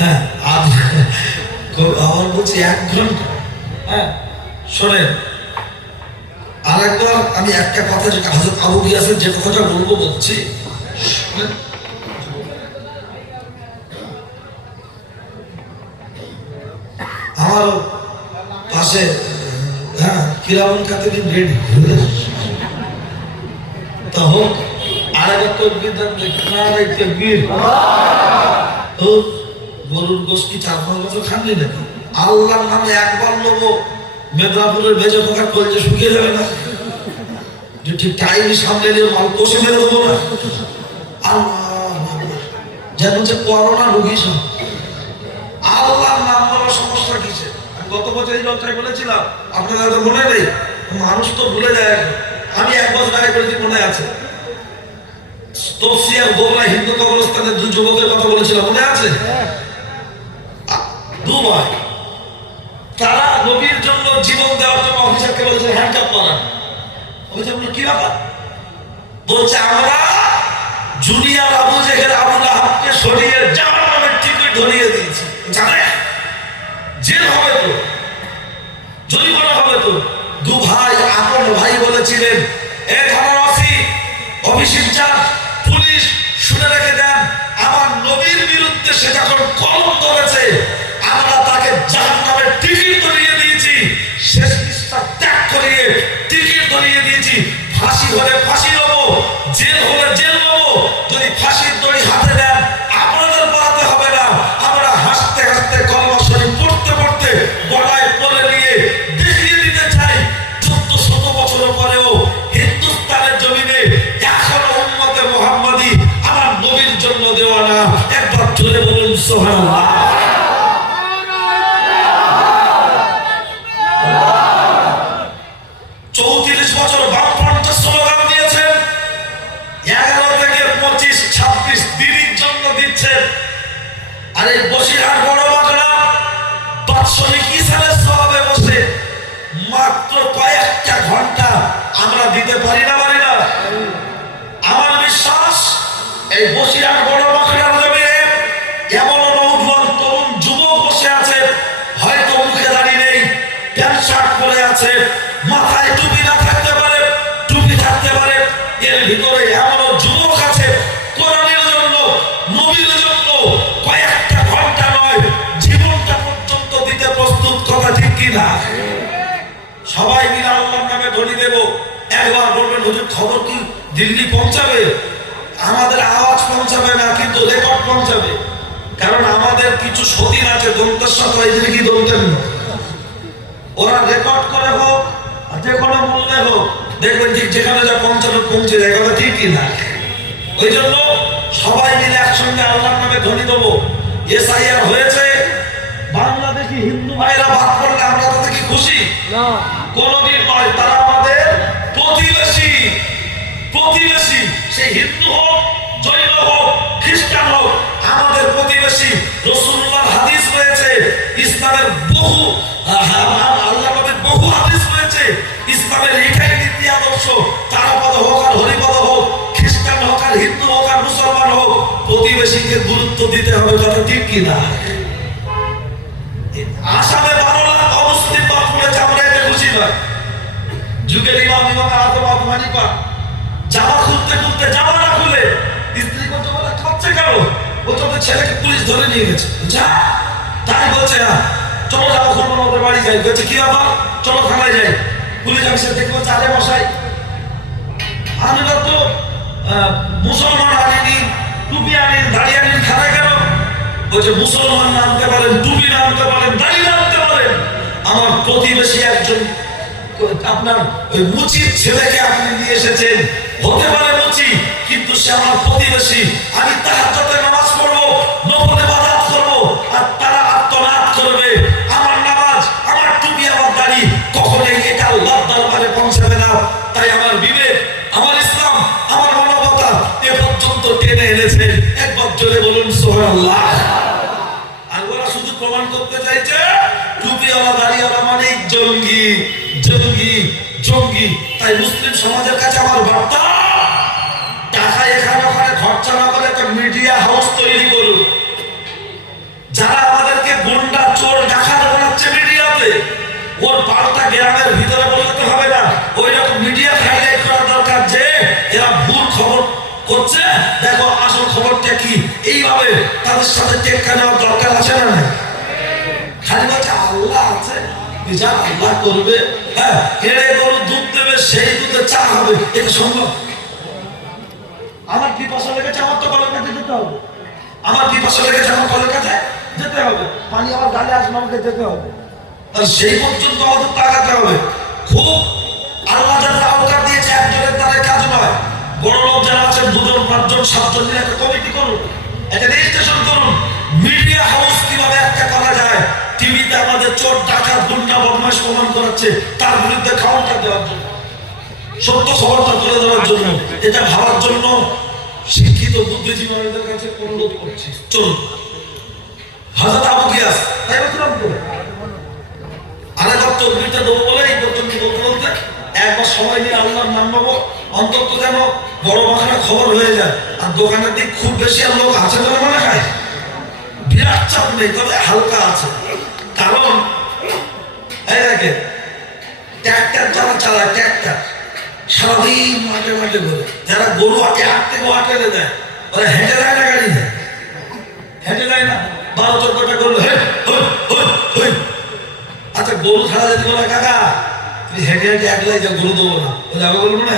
হ্যাঁ আমার বলছি 1 ঘন্টা। হ্যাঁ শোনেন, আরেকবার আমি একটা কথা যেটা হযরত আবু গিয়াসের যে কথাটা বলবো বলছি। আমার পাশে হ্যাঁ কিরামুল কাতিবিন রেডি তা হোক। আরেকবার তকবীর দেন, নারে তাকবীর। ও গরুর গোশত কি 4-5 বছর খাননি নাকি? আল্লাহর নামে একবার নেবো, মেদিনীপুরের ভেজে পোকা কলজে শুকিয়ে যাবে না? যে ঠিক টাইম সামনে নিয়ে মাল কষে মেরে দেবো না? আল্লাহ যেন যে করোনা রোগী সব। আল্লাহর নাম বলার সমস্যা কিসে? আমি গত বছর এই জলটায় বলেছিলাম, আপনাদের হয়তো মনে নেই, মানুষ তো ভুলে যায়। আমি 1 বছর আগে বলেছি, মনে আছে? তফসিয়ার গোবরা হিন্দু কবরস্থানের 2 যুবকের কথা বলেছিলাম, মনে আছে? 2 ভাই, তারা নবীর জন্য জীবন দেওয়ার জন্য অফিসারকে বলেছে হ্যান্ডকাপ পরান। অফিসার বলল কি ব্যাপার? বলছে আমরা জুনিয়র আবু জেহেল আবু লাহাবকে সরিয়ে জাহান্নামের টিকিট ধরিয়ে দিয়েছি। জানে জেল হবে তো, জরিমানা হবে তো। 2 ভাই আপন ভাই বলেছিলেন, এ থানার ওসি, অফিস ইনচার্জ, পুলিশ, শুনে রেখে দেন, আমার নবীর বিরুদ্ধে সে যখন কলম ধরেছে আমরা তাকে জাহান্নামের টিকিট ধরিয়ে দিয়েছি, শেষ নিঃশ্বাস ত্যাগ করিয়ে টিকিট ধরিয়ে দিয়েছি। ফাঁসি হলে ফাঁসি নেবো, জেল হলে জেল নেবো। যদি ফাঁসির দড়ি হাতে দেন আপনাদের পড়াতে হবে না, আমরা হাসতে হাসতে কলমা শরীফ পড়তে পড়তে গলায় পড়ে নিয়ে দেখিয়ে দিতে চাই 1400 বছর পরেও হিন্দুস্তানের জমিনে এখনো উম্মতে মুহাম্মাদি আমার নবীর জন্য দেওয়ানা। একবার জোরে বলুন সুবহানাল্লাহ। 34 বছর বামফ্রন্টের স্লোগান দিয়েছেন, 11 থেকে 25, 26 দিনের জন্য দিচ্ছেন। আর এই বসিরহাট বড় বাজনা বাৎসরিক ইসালের সওয়াবে বসে মাত্র কয়েকটা ঘন্টা আমরা দিতে পারি না? আমার বিশ্বাস এই বসিরহাট বড় বাজনার জমিনে এমন নওজোয়ান তরুণ যুবক বসে আছে, হয়তো মুখে দাড়ি নেই, প্যান্ট শার্ট পরে আছে, মাথায় টুপি না থাকতে পারে, টুপি থাকতে পারে। এর ভিতরে এমন যুবক আছে কোরআনের জন্য, নবীর জন্য কয়েকটা ঘন্টা নয়, জীবনটা পর্যন্ত দিতে প্রস্তুত। কথা ঠিক কিনা? সবাই মিলে আল্লাহর নামে ধ্বনি দেব। একবার বলবেন হুজুর খবর কি দিল্লি পৌঁছাবে? আমাদের আওয়াজ পৌঁছাবে না, কিন্তু রেকর্ড পৌঁছাবে। কারণ আমাদের কিছু সতীন আছে দন্তেশ্বর, এদের কি দন্তেন না, ওরা রেকর্ড করে হোক যে কোনো মূল্যে হোক, দেখবেন ঠিক যেখানে যা পৌঁছাবে পৌঁছে যায়। কথা ঠিক কিনা? ওই জন্য সবাই মিলে একসঙ্গে আল্লাহর নামে ধ্বনি দেবো। এসআইআর হয়েছে, বাংলাদেশি হিন্দু ভাইরা ভাগ করলে আমরা তাতে কি খুশি? না, কোনোদিন নয়। তারা আমাদের প্রতিবেশী। সেই হিন্দু হোক, জৈন হোক, খ্রিস্টান হোক, আমাদের প্রতিবেশী। রাসূলুল্লাহর হাদিস রয়েছে, ইসলামের বহু আল্লাহ নবীর বহু হাদিস রয়েছে। ইসলামের এটাই নীতি আদর্শ, তারাপদ হোক আর হরিপদ হোক, খ্রিস্টান হোক আর হিন্দু হোক আর মুসলমান হোক, প্রতিবেশীকে গুরুত্ব দিতে হবে। কথা ঠিক কিনা? আসামে 12 লাখ অমুসলিম বাদ পড়েছে, আমরা এতে খুশি নয়। যুগের ইমাম আযম আবু হানিফা জামা খুলতে জামা না খুলে স্ত্রী করতে বলে খাচ্ছে কেন? ও তো ছেলেকে পুলিশ ধরে নিয়ে গেছে। যা তাই বলছে, চলো জামা খুলবো না, ওদের বাড়ি যাই। বলছে কি ব্যাপার? চলো থানায় যাই। পুলিশ অফিসার দেখবো চালে মশাই, আমরা তো মুসলমান আনিনি, টুপি আনিনি, দাড়ি আনিনি, থানায় কেন? বলছে মুসলমান নামতে পারেন, টুপি নামতে পারেন, দাড়ি নামতে পারেন, আমার প্রতিবেশী একজন আপনার ওই মুচির ছেলেকে আপনি নিয়ে এসেছেন, হতে পারে মুচি কিন্তু সে আমার প্রতিবেশী। আমি তাহাজ্জুদের নামাজ পড়বো, নফল ইবাদত করবো, আর তারা আত্মনাদ করবে। আমার নামাজ, আমার টুপি, আমার দাড়ি কখনোই এটা আল্লাহর দরবারে পৌঁছাবে না। তাই আমার বিবেক, আমার ইসলাম, আমার মানবতা এ পর্যন্ত টেনে এনেছেন। একবার জোরে বলুন সুবহানাল্লাহ। আর ওরা শুধু প্রমাণ করতে চাইছে টুপিওয়ালা দাড়িওয়ালা মানেই জঙ্গি। তাই মুসলিম সমাজের কাছে আমার বার্তা, টাকা এখানে ওখানে খরচা না করে একটা মিডিয়া হাউস তৈরি ওর পাল্টা গ্রামের ভিতরে বলতে হবে না, ওই রকম মিডিয়া হাইলাইট করা দরকার যে এরা ভুল খবর করছে, দেখো আসল খবরটা কি। এইভাবে তাদের সাথে টেক্কা নেওয়ার দরকার আছে না? খালি বলছে আল্লাহ আছে, যা আল্লাহ করবে। হ্যাঁ, এড়ে গরু দুধ দেবে, সেই দুধে চা হবে, এটা সম্ভব? আমার পিপাসা লেগেছে, আমার তো কলের কাছে যেতে হবে। আমার পিপাসা লেগেছে, আমার কলের কাছে যেতে হবে। পানি আমার গালে আসবে, আমাকে যেতে হবে। আর সেই পর্যন্ত আমাদের তাকাতে হবে। খুব আল্লাহ যাদের আওকার দিয়েছে, একজনের দ্বারা কাজ নয়। বড় লোক যারা আছেন, 2 জন 5 জন 7 জন মিলে একটা কমিটি করুন, একটা রেজিস্ট্রেশন করুন। মিডিয়া হাউস কিভাবে একটা করা যায়, টিভিতে আমাদের চোর ডাকাত গুন্ডা বদমাশ প্রমাণ করাচ্ছে, তার বিরুদ্ধে কাউন্টার দেওয়ার জন্য, সত্য খবরটা তুলে দেওয়ার জন্য, এটা ভাবার জন্য শিক্ষিত বুদ্ধিজীবীদের কাছে অনুরোধ করছি। চলুন হযরত আবু গিয়াস, তাই বলছিলাম তো, আরেকবার তকবীরটা দেবো বলে এই পর্যন্ত বলতে একবার সবাই মিলে আল্লাহর নাম নেবো, অন্তত যেন বড় মাখানা খবর হয়ে যায়। আর দোকানের দিক খুব বেশি আর লোক আছে বলে মনে হয়, বিরাট চাপ নেই, তবে হালকা আছে। কারণ এই দেখে ট্র্যাক্টর যারা চালায়, ট্র্যাক্টর সারাদিন মাঠে মাঠে ঘুরে, যারা গরু হাটে হাঁটতে দেয়, ওরা হেঁটে যায় না, গাড়ি দেয়, হেঁটে যায় না। 12-14টা করলো, আচ্ছা গরু ছাড়া যদি বলে কাকা তুমি হেঁটে হেঁটে একলাই যা, গরু দেবো না, ও যাবে বলবো না?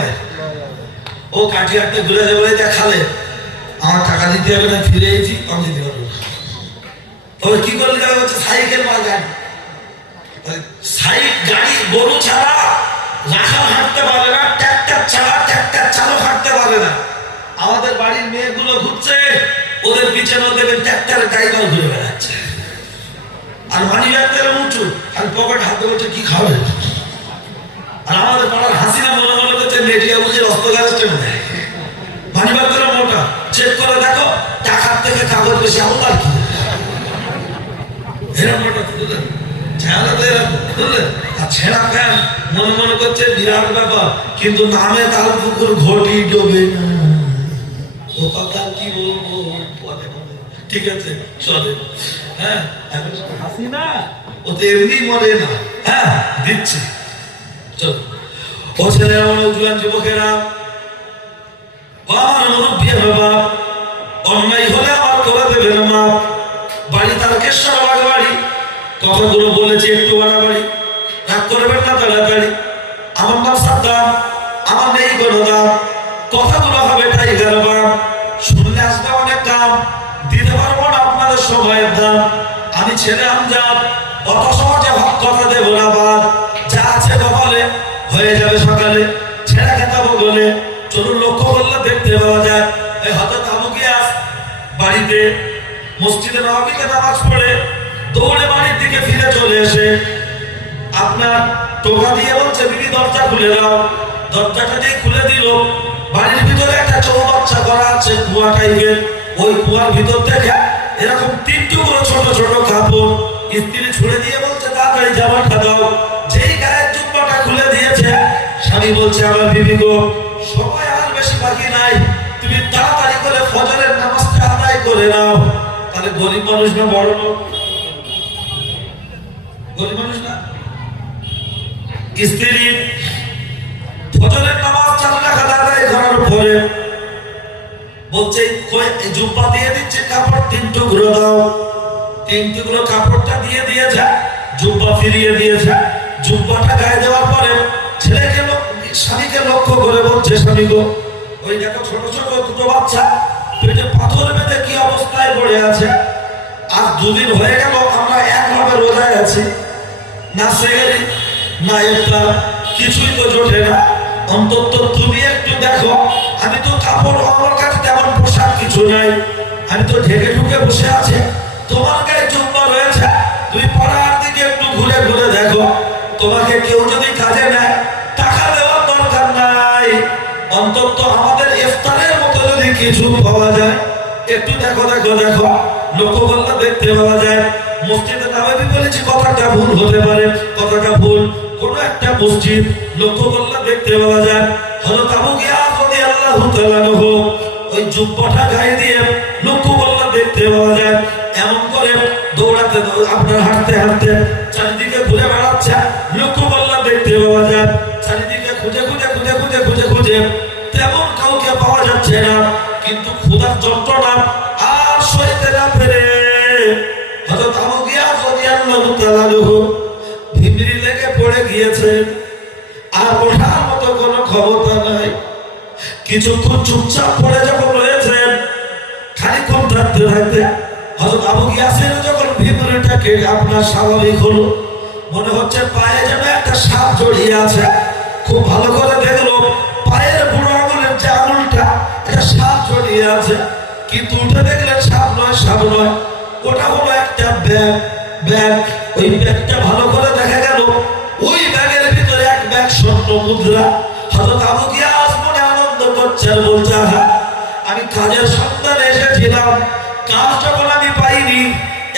ও কাঠি হাঁটতে ঘুরে যাবে, বলে যা খালে আমার টাকা দিতে হবে না, ফিরে এসেছি আমি দিতে পারবো। তবে কি করলে যাবে হচ্ছে সাইকেল বা গাড়ি, গাড়ি গরু ছাড়া রাখাল হাঁটতে পারে না, ট্র্যাক্টর ছাড়া ট্র্যাক্টর চালক হাঁটতে পারে না। আমাদের বাড়ির মেয়েগুলো ঘুরছে, ওদের পিছনে দেখবেন ট্র্যাক্টরের ড্রাইভার ঘুরে বেড়াচ্ছে, আর মানি ব্যাগের উঁচু, আর পকেট হাতে বলছে কি খাবে। আর আমাদের পাড়ার হাসিনা মনে মনে করছে মেটিয়া বুঝে রক্ত গাছটা নেয়, মানি ব্যাগের মোটা, চেক করে দেখো টাকার থেকে কাগজ বেশি, আল্লাহ কি এরকম মোটা বুঝলেন, ছেঁড়া প্যান্ট, মনে মনে করছে বিরাট ব্যাপার, কিন্তু নামে তাল পুকুর ঘটি ডোবে না। ও কথা কি বলবো, ঠিক আছে চলে। হ্যাঁ হাসি না, ও তো এমনি মরে না। হ্যাঁ দিচ্ছি, চলো। ও ছেলেরা, নৌজওয়ান যুবকেরা, আমার মুরব্বী বাবা, অন্যায় হলে আমার করে দেবে না মা। বাড়ি তারকেশ্বর বাড়ি, কথাগুলো বলেছি একটু বাড়াবাড়ি, রাগ করবেন না তাড়াতাড়ি। আমার নাম সাদ্দাম, আমার নেই কোনো দাম, কথাগুলো হবে টাইগার বাম, শুনলে আসবে অনেক কাম, দিতে পারবো না আপনাদের সময়ের দাম। আমি ছেলে আমজাদ, অত সহজে ভাব কথা দেবো না বাদ, যা আছে কপালে হয়ে যাবে সকালে, ছেড়া খেতাবো বলে। চলুন লক্ষ্য করলে দেখতে পাওয়া যায়, এই হযরত আবু গিয়াস বাড়িতে মসজিদে নববীতে নামাজ পড়ে দৌড়ে বাড়ির দিকে ফিরে চলে এসে আপনার টোকা দিয়ে বলছে বিবি দরজা খুলে দাও। দরজাটা দিয়ে খুলে দিল, বাড়ির ভিতরে একটা চৌবাচ্চা করা আছে, কুয়া টাইপের। ওই কুয়ার ভিতর থেকে এরকম 3 টুকরো ছোট ছোট কাপড় স্ত্রী ছুঁড়ে দিয়ে বলছে তাড়াতাড়ি জামাটা দাও। যেই গায়ের জুব্বাটা খুলে দিয়েছে, স্বামী বলছে আমার বিবি গো, সময় আর বেশি বাকি নাই, তুমি তাড়াতাড়ি করে ফজরের নামাজটা আদায় করে নাও। তাহলে গরিব মানুষ না বড় লোক? গরিব মানুষ না? স্ত্রী ফজরের নামাজ 4 রাকাত আদায় করার পরে বলছে জুব্বা দিয়ে দিচ্ছে, কাপড় 3 টুকরো দাও। 3 টুকরো কাপড়টা দিয়ে দিয়েছে, জুব্বা ফিরিয়ে দিয়েছে। জুব্বাটা গায়ে দেওয়ার পরে ছেলেকে স্বামীকে লক্ষ্য করে বলছে, স্বামী গো, ওই দেখো ছোট ছোট 2 বাচ্চা পেটে পাথর বেঁধে কি অবস্থায় পড়ে আছে। আজ 2 দিন হয়ে গেল আমরা একভাবে রোজায় আছি, না সেহরি না ইফতার, কিছুই তো জোটে না। অন্তত তুমি একটু দেখো, আমি তো কাপড়, আমার কাছে তেমন পোশাক কিছু নাই, আমি তো ঢেকে ঢুকে বসে আছি, তোমার গায়ে জুব্বা রয়েছে, তুমি পাড়ার দিকে একটু ঘুরে ঘুরে দেখো, তোমাকে কেউ যদি কাজে নেয় টাকা দেওয়ার দরকার নাই, অন্তত আমাদের ইফতারের মতো যদি কিছু পাওয়া যায় একটু দেখো দেখো দেখো। লক্ষ্য করলে দেখতে পাওয়া যায়, মসজিদে নববী বলেছি, কথাটা ভুল হতে পারে, কথাটা ভুল, কোন একটা মসজিদ লক্ষ্য করলে দেখতে পাওয়া যায়। হযরত আবু গিয়াস রাদিয়াল্লাহু তাআলা আনহু ওই জুব্বাটা গায়ে দিয়ে লক্ষ্য করলে দেখতে পাওয়া যায় এমন করে দৌড়াতে আপনার হাঁটতে হাঁটতে চারিদিকে ঘুরে বেড়াচ্ছে। পাওয়া যায়। চারিদিকে খুঁজে খুঁজে খুঁজে খুঁজে খুঁজে খুঁজে তেমন কাউকে পাওয়া যাচ্ছে না। কিন্তু ক্ষুধার যন্ত্রণা আর সইতে না পেরে হযরত আবু গিয়াস রাদিয়াল্লাহু তাআলা ভিমরি লেগে পড়ে গিয়েছেন। আর ওঠার মতো কোনো ক্ষমতা নাই। কিছুক্ষণ চুপচাপ পড়ে যখন রয়েছেন, খানিকক্ষণ থাকতে থাকতে হযরত আবু গিয়াসের যখন ভিমরিটাকে আপনার স্বাভাবিক হলো, মনে হচ্ছে পায়ে যেন একটা সাপ জড়িয়ে আছে। খুব ভালো করে দেখলো পায়ের বুড়ো আঙুলের যে আঙুলটা, এটা সাপ জড়িয়ে আছে। কিন্তু উঠে দেখলেন সাপ নয়, সাপ নয়, ওটা হলো একটা ব্যাগ। ব্যাগ, ওই ব্যাগটা ভালো করে দেখা গেল ওই ব্যাগের ভিতরে এক ব্যাগ স্বর্ণ মুদ্রা। হযরত আবু গিয়াস মনে আনন্দ করছে, বলছে আমি কাজের সন্ধানে এসেছিলাম, কাজ যখন আমি পাইনি,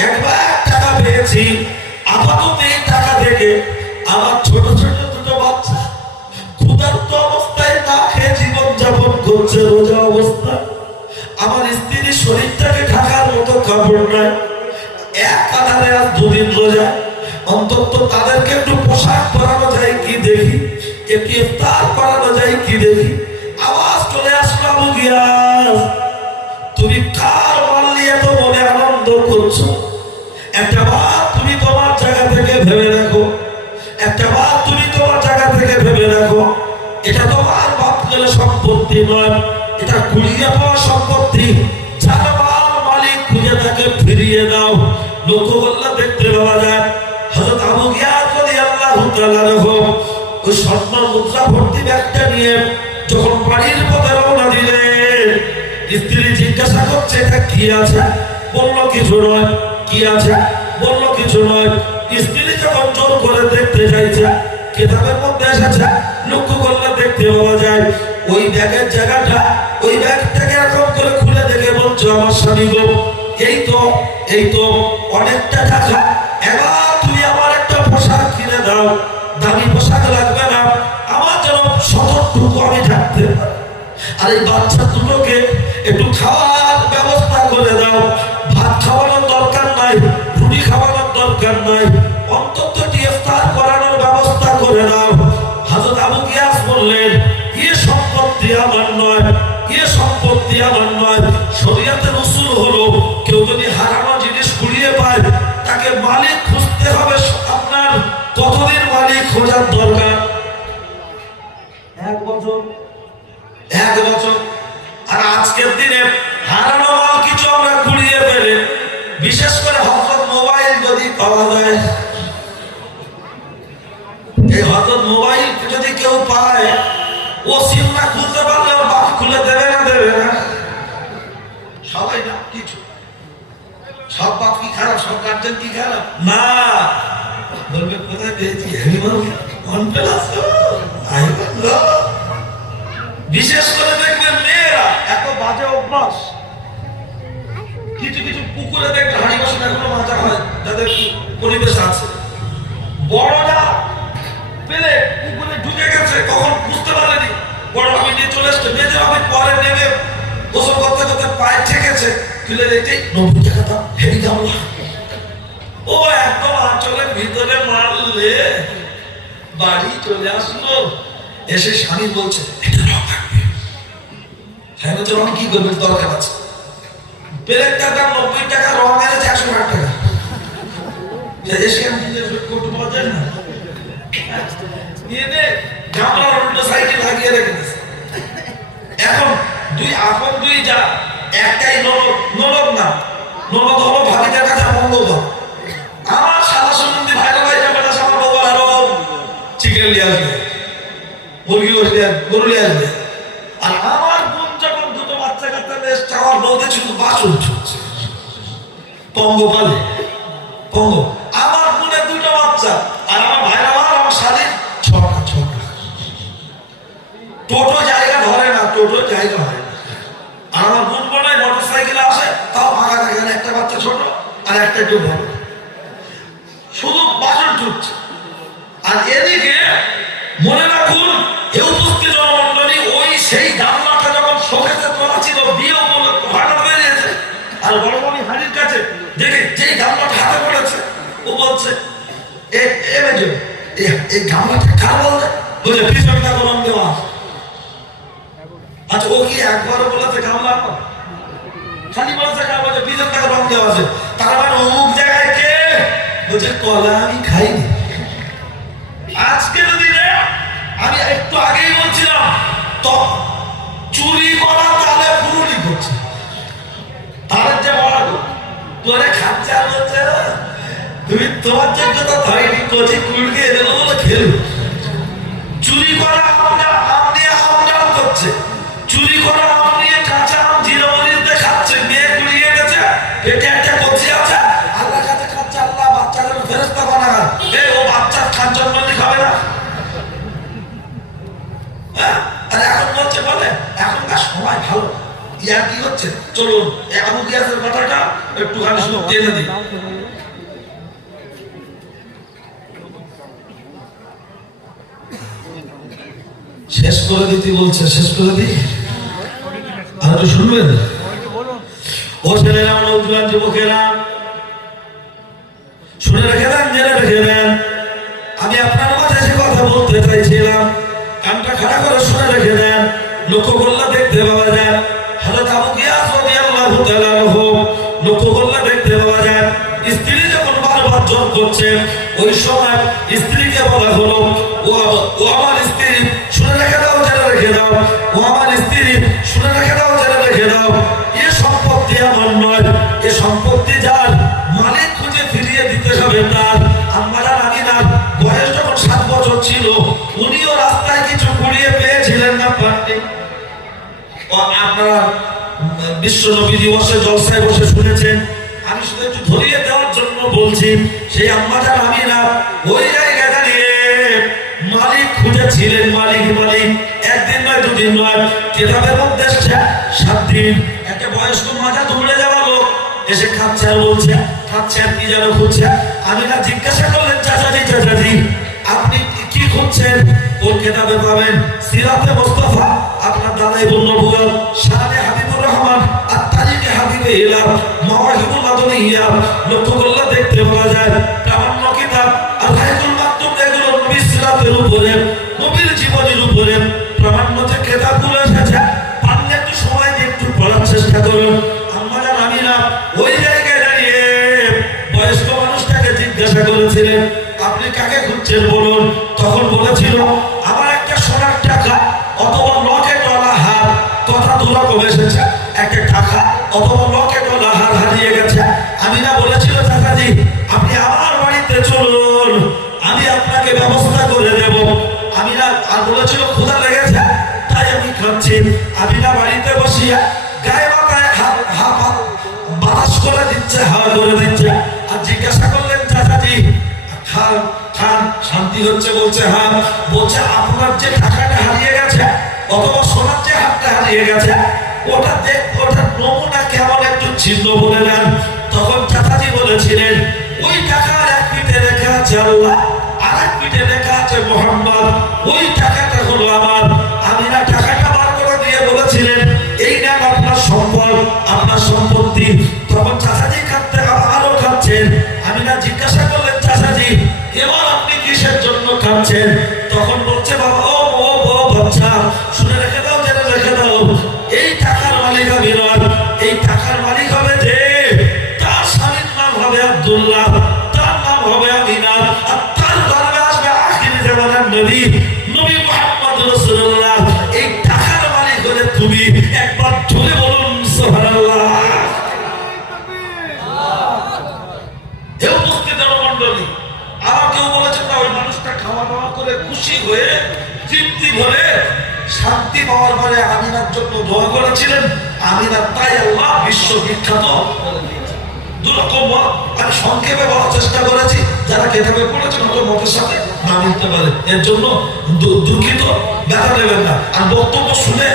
একবার টাকা পেয়েছি। আপাতত এই টাকা থেকে আমার ছোট ছোট দুটো বাচ্চা ক্ষুধার্ত অবস্থায় না খেয়ে জীবন যাপন করছে, রোজা অবস্থা। আমার স্ত্রীর শরীরটাকে ঢাকার মতো কাপড় নাই, এক কাতারে আজ 2 দিন রোজা। অন্তত তাদেরকে একটু পোশাক পরানো যায় কি দেখি, একটু ইফতার করানো যায় কি দেখি। আওয়াজ চলে আসলো, আবু গিয়াস তুমি কার মাল নিয়ে তো মনে আনন্দ করছো? একটা বার তুমি তোমার জায়গা থেকে ভেবে দেখো, একটা বার তুমি তোমার জায়গা থেকে ভেবে দেখো, এটা তোমার বাপ গেলে সম্পত্তি নয়, এটা কুড়িয়ে পাওয়া সম্পত্তি। যার মাল মালিক খুঁজে তাকে ফিরিয়ে দাও। লক্ষ্য করলে দেখতে পাওয়া যায় হযরত আবু গিয়াস রাদিয়াল্লাহু তাআলা ওই স্বর্ণ মুদ্রা ভর্তি ব্যাগটা নিয়ে যখন বাড়ির পথে রওনা দিলেন, স্ত্রী জিজ্ঞাসা করছে এটা কি আছে? বলল কিছু নয়। কি আছে? বলল কিছু নয়। স্ত্রী যখন জোর করে দেখতে চাইছে, কিতাবের মধ্যে এসেছে, লক্ষ্য করলে দেখতে পাওয়া যায় ওই ব্যাগের জায়গাটা, ওই ব্যাগটাকে এরকম করে খুলে দেখে বলছো আমার স্বামী গো, এই তো অনেকটা টাকা। এবার তুমি আমার একটা পোশাক কিনে দাও। দামি পোশাক লাগবে না, আমার যেন সতর্কটুকু আমি থাকতে পারি। আর এই বাচ্চা দুটোকে একটু খাওয়ার ব্যবস্থা করে দাও। ভাত খাওয়ানোর দরকার নাই, রুটি খাওয়ানোর দরকার নাই, অন্তত ইফতার করানোর ব্যবস্থা করে দাও। হযরত আবু গিয়াস বললেন এ সম্পত্তি আমার নয়, এ সম্পত্তি আমার নয়। শরীয়তের উসুল হলো কেউ যদি হারানো জিনিস কুড়িয়ে পায়, তাকে মালিক খুঁজতে হবে। আপনার কতদিন মালিক খোঁজার দরকার? 1 বছর। 1 বছর। আর আজকের দিনে হারানো মাল কিছু আমরা কুড়িয়ে পেলে, বিশেষ করে হযরত মোবাইল যদি পাওয়া যায়, এই হযরত মোবাইল যদি কেউ পায়, ও সিমটা খুলতে পারলে ওর বাপ খুলে দেবে না? দেবে না? সবাই না কিছু, সব বাপ কি খারাপ, সব গার্জেন কি খারাপ? না, বলবে কোথায় পেয়েছি, বিশেষ করে দেখবেন মেয়েরা এত বাজে অভ্যাস। কিছু কিছু পুকুরে দেখবেন হাঁড়ি বাসন এখনো মাজা হয়, যাদের পরিবেশ আছে। বড়রা পেলে পুকুরে ঢুকে গেছে, কখন বুঝতে পারেনি, বড় ভাবি নিয়ে চলে এসছে, মেয়েদের ভাবি পরে নেমে গোসল করতে করতে পায়ে ঠেকেছে, তুলে দেখতে 90 টাকা দাম, হেভি গামলা। ও একদম আঁচলের ভিতরে মারলে বাড়ি চলে আসলো, এসে স্বামী বলছে এটা রং থাকবে। হ্যাঁ বলছে রং কি করবে, দরকার আছে। ব্রেকটার দাম 90 টাকা, রং এনেছে 108 টাকা। এসে আমি কোট পাওয়া যায় না, গামলার উল্টো সাইডে লাগিয়ে রেখেছে। এখন দুই যা, একটাই ননদ না, ননদ হলো ভাবিটার কাছে মঙ্গলবার। আমার সাদা সম্বন্ধী ভাইরা ভাই যাবে না, সামনে বাবা আরো চিকেন নিয়ে আসবে, মুরগি গরু নিয়ে আসবে। আর আমার বোন যখন 2টো বাচ্চা কাচ্চা বেশ চাওয়ার বলতে শুধু বাসন ছুটছে, পঙ্গপালে পঙ্গ। আমার বোনের 2টো বাচ্চা, আর আমার ভাইরা আমার শালীর 6টা। টোটো জায়গা ধরে না, টোটো জায়গা হয় না। আর আমার বোন বলায় মোটর সাইকেলে আসে, তাও ফাঁকা থাকে না, একটা বাচ্চা ছোট আর একটা একটু বড়, শুধু বাসন ছুটছে। আর এদিকে মনে রাখুন এ উপস্থিত জনমন্ডলী, ওই সেই গামলাটা যখন শোকেসে তোলা ছিল, বিয়ে উপলক্ষে হঠাৎ বেরিয়েছে। আর বড় মামি হাড়ির কাছে দেখে যেই গামলাটা হাতে পড়েছে, ও বলছে এই গামলাটা কার বলতে বুঝে পিছনটা রং দেওয়া। আচ্ছা ও কি একবারও বলেছে গামলা খালি বলেছে গামলা পিছনটা রং দেওয়া আছে, তার মানে অমুক জায়গায় কে বলছে কলা আমি খাইনি। আজকে যদি আমি একটু আগেই বলছিলাম তো চুরি করা তাহলে পুরুলি করছে, তার যে বলা তোরে খাচ্ছা বলছে তুমি তোমার যোগ্যতা হয়নি কচি কুড়কে এনে বলে খেলবে। চুরি করা আম দিয়ে আমরাও করছে, চুরি করা আম দিয়ে কাঁচা আম জিরা মরিচ দিয়ে খাচ্ছে, মেয়ে কুড়িয়ে গেছে পেটে একটা কচি আছে আল্লাহ কাছে খাচ্ছে, আল্লাহ বাচ্চাদের ফেরেশতা বানায় ও বাচ্চার খান জন্ম খাবে না। আর এখন বলছে বলে এখনকার সময় ভালো ইয়ার কি হচ্ছে, চলুন আবু গিয়াসের কথাটা একটুখানি শুনে টেনে দিই। শেষ করে দিতে বলছে, শেষ করে দিই আর একটু শুনবেন। ও ছেলেরা নৌজওয়ান যুবকেরা শুনে রেখে দেন, জেনে রেখে দেন, আমি আপনার মাঝে সে কথা বলতে চাইছিলাম, কানটা খাড়া করে শুনে রেখে দেন, লক্ষ্য করলে দেখতে পাওয়া যায় হযরত আবু গিয়াস রাদিয়াল্লাহু তাআলা আনহু লক্ষ্য করলে দেখতে পাওয়া যায় স্ত্রী যখন বারবার জোর করছে ওই সময় স্ত্রীকে বলা হলো ও আমার স্ত্রী শুনে রেখে দাও, জেনে রেখে দাও, ও আমার স্ত্রী শুনে রেখে দাও, জেনে রেখে দাও, এ সম্পত্তি আমার নয়, এ সম্পত্তি যার মালিক খুঁজে ফিরিয়ে দিতে হবে তার। আমরা জানি না বয়স যখন 7 বছর ছিল উনিও রাস্তায় কিছু কুড়িয়ে পেয়েছিলেন না পাননি। আপনারা বিশ্ব নবী দিবসে জলসায় বসে শুনেছেন, আমি শুধু একটু ধরিয়ে দেওয়ার জন্য বলছি, সেই আম্মাজান আমিনা ওই জায়গায় দাঁড়িয়ে মালিক খুঁজেছিলেন, মালিক একদিন নয় দুদিন নয়, কিতাবের মধ্যে 7 দিন। একটা বয়স্ক মাজা ধরে যাওয়া লোক এসে খাচ্ছে আর বলছে, খাচ্ছে আর কি যেন খুঁজছে। আমিনা জিজ্ঞাসা করলেন চাচাজি আপনি কি খুঁজছেন? কোন কিতাবে পাবেন? সিরাতে মুস্তাফা, আপনার দাদাই বলল নবুয়ত, শানে হাবিবুর রহমান, আত-তারিকে হাবিবে ইলাহ, মাওয়াহিবুল মাদনিয়া। লক্ষ্য করলে দেখতে পাওয়া যায় প্রামাণ্য কিতাব আল-হাইকুল মাকতুম, এগুলো নবী সিরাতের উপরে, নবীর জীবনের উপরে প্রামাণ্য যে কিতাবগুলো এসেছে, পারলে একটু সময় দিয়ে একটু পড়ার চেষ্টা করুন। আম্মাজান আমিনা ওই জায়গায় দাঁড়িয়ে বয়স্ক মানুষটাকে জিজ্ঞাসা করেছিলেন, আপনি কাকে খুঁজছেন বলুন? তখন বলেছিল আমার একটা সোনার টাকা অথবা লকেট ওয়ালা হার, কথা দুরকম এসেছে, একটা টাকা অথবা লকেট ওয়ালা হার হারিয়ে গেছে। আমিনা বলেছিল চাচাজি আপনি আমার বাড়িতে চলুন, আমি আপনাকে ব্যবস্থা করে দেব। আমিনা আর বলেছিল ক্ষুধা লেগেছে তাই আমি খাচ্ছি। আমিনা বাড়িতে বসিয়া গায়ে মাথায় বাতাস করে দিচ্ছে, হাওয়া করে দিচ্ছে, আর জিজ্ঞাসা করলেন চাচাজি খান খান শান্তি হচ্ছে? বলছে হ্যাঁ। বলছে আপনার যে টাকাটা হারিয়ে গেছে অথবা সোনার যে হাতটা হারিয়ে গেছে ওটা দেখ, ওটার নমুনা কেমন একটু ছিন্ন বলে নেন। তখন চাচাজি বলেছিলেন ওই টাকার এক পিঠে লেখা আছে আল্লাহ, আর এক পিঠে লেখা আছে মোহাম্মদ, ওই টাকাটা হলো আমার। আমিনা টাকাটা বার করে দিয়ে বলেছিলেন এই নাম আপনার সম্পদ, আপনার সম্পত্তি। তখন চাচাজি খাচ্ছে আরো খাচ্ছেন। আমিনা জিজ্ঞাসা করলেন চাচাজি এবার আপনি কিসের জন্য খাচ্ছেন? তখন বলছে বাবা ও বাচ্চা শুনে রেখে দাও, জেনে রেখে দাও, এই টাকার মালিক আমি নয়, এই টাকার মালিক হবে যে তার স্বামীর নাম হবে আব্দুল্লাহ, তার নাম হবে আমিনা, আর তার দরবারে আসবে আখির জামানার নবী মুহাম্মদ রাসূলুল্লাহ। এই টাকার মালিক হলে তুমি। একবার জোরে বলুন সুবহানাল্লাহ। আর কেউ বলেছেন না ওই মানুষটা খাওয়া দাওয়া করে খুশি হয়ে তৃপ্তি ভরে শান্তি পাওয়ার পরে আমিনার জন্য দোয়া করেছিলেন। আমিনা তাই আল্লাহ বিশ্ববিখ্যাত। দুরকম মত আমি সংক্ষেপে বলার চেষ্টা করেছি, যারা কিতাবে পড়েছেন হয়তো মতের সাথে না মিলতে পারে, এর জন্য দুঃখিত, ব্যথা নেবেন না। আর বক্তব্য শুনে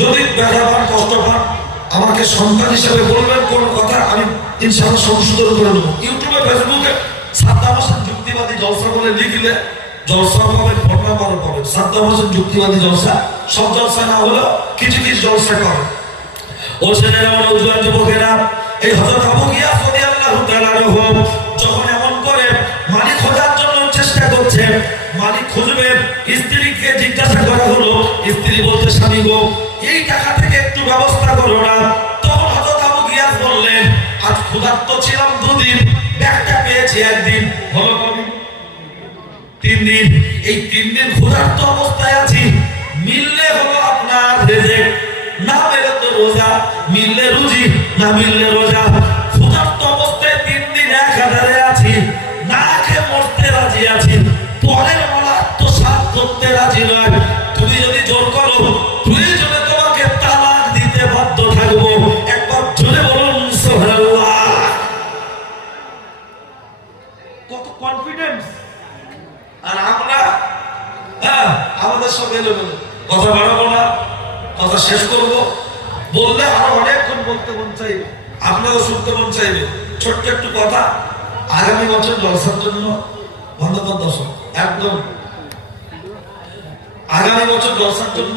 যদি ব্যথা পান, কষ্ট পান, আমাকে সন্তান হিসেবে বলবেন কোন কথা, আমি ইনশাআল্লাহ সংশোধন করে নেব। ইউটিউবে ফেসবুকে সাদ্দাম হোসেন যুক্তিবাদী জলসা বলে লিখলে জলসা পাবেন, ফোন নাম্বারও পাবেন। সাদ্দাম হোসেন যুক্তিবাদী জলসা, সব জলসা না হলেও কিছু কিছু জলসা করে। ও ছেলেরা নওজোয়ান যুবকেরা, এই হযরত আবু গিয়াস রাদিয়াল্লাহু তাআলা আনহু যখন এমন করে মালিক খোঁজার জন্য চেষ্টা শর্ত ছিলাম 2 দিন, ব্যাগটা পেয়েছি 1 দিন, হলো কবি 3 দিন। এই 3 দিন ক্ষুধার্ত অবস্থায় আছি, মিললে হলো আপনার রেজেক্ট, না মেলে তো রোজা, মিললে রুজি, না মিললে রোজা। ক্ষুধার্ত অবস্থায় 3 দিন 1 হাজারে আছি, না খেয়ে মরতে রাজি আছি, পরের মলার তো সাথ করতে রাজি নয়। তুমি যদি জোর করো, প্রয়োজনে তোমাকে তালাক দিতে বাধ্য থাকবো। একবার জোরে বলুন সুবহানাল্লাহ। কত কনফিডেন্স! আর আমরা আমাদের সব এলোমেলো, কথা বাড়াবো না, কথা শেষ করব। বললে আরো অনেকক্ষণ বলতে মন চাইবে, আপনারও শুনতে মন চাইবে। ছোট্ট একটু কথা, আগামী বছর জলসার জন্য বন্ধুবান্ধব দর্শক একদম, আগামী বছর জলসার জন্য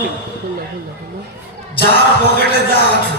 যার পকেটে যা আছে